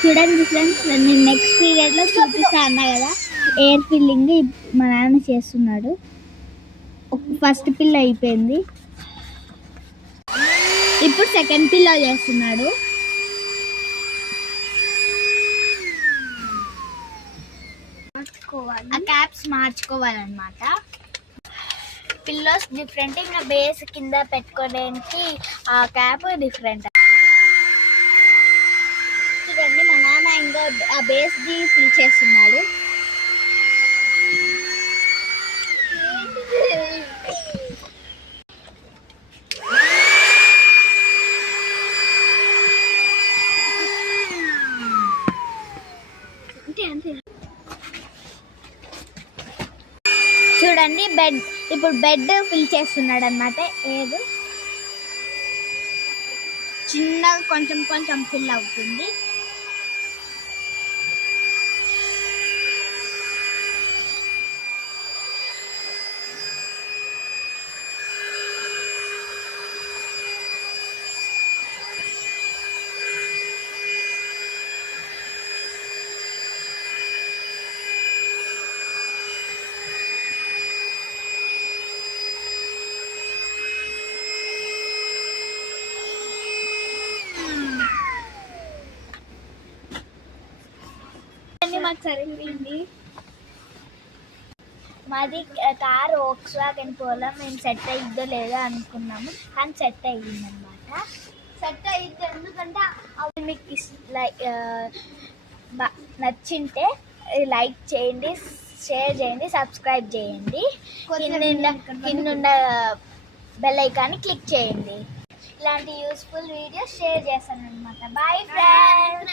చూడండి ఫ్రెండ్స్, నేను నెక్స్ట్ పీరియడ్లో చూపిస్తా అన్నా కదా, ఎయిర్ ఫిల్లింగ్ మా నాన్న చేస్తున్నాడు. ఫస్ట్ పిల్ల అయిపోయింది, ఇప్పుడు సెకండ్ పిల్ల చేస్తున్నాడు. ఆ క్యాప్స్ మార్చుకోవాలన్నమాట. పిల్లోస్ డిఫరెంట్, ఇంకా బేస్ కింద పెట్టుకోవడానికి ఆ క్యాప్ డిఫరెంట్. చూడండి మా నాన్న ఇంకా ఆ బేస్ ది ఫిల్ చేస్తున్నాడు. చూడండి బెడ్, ఇప్పుడు బెడ్ ఫిల్ చేస్తున్నాడు అన్నమాట. ఏది చిన్నగా కొంచెం కొంచెం ఫిల్ అవుతుంది. మాకు సరిపోయింది. మాది కార్ వోక్స్వాగన్ పోలో, మేము సెట్ అయ్యిద్దో లేదో అనుకున్నాము, కానీ సెట్ అయ్యిందనమాట. సెట్ అయ్యిద్ది ఎందుకంటే అవి మీకు నచ్చింటే లైక్ చేయండి, షేర్ చేయండి, సబ్స్క్రైబ్ చేయండి, కింద బెల్ ఐకాన్ని క్లిక్ చేయండి. ఇలాంటి యూస్ఫుల్ వీడియోస్ షేర్ చేస్తాను అనమాట. Bye friends.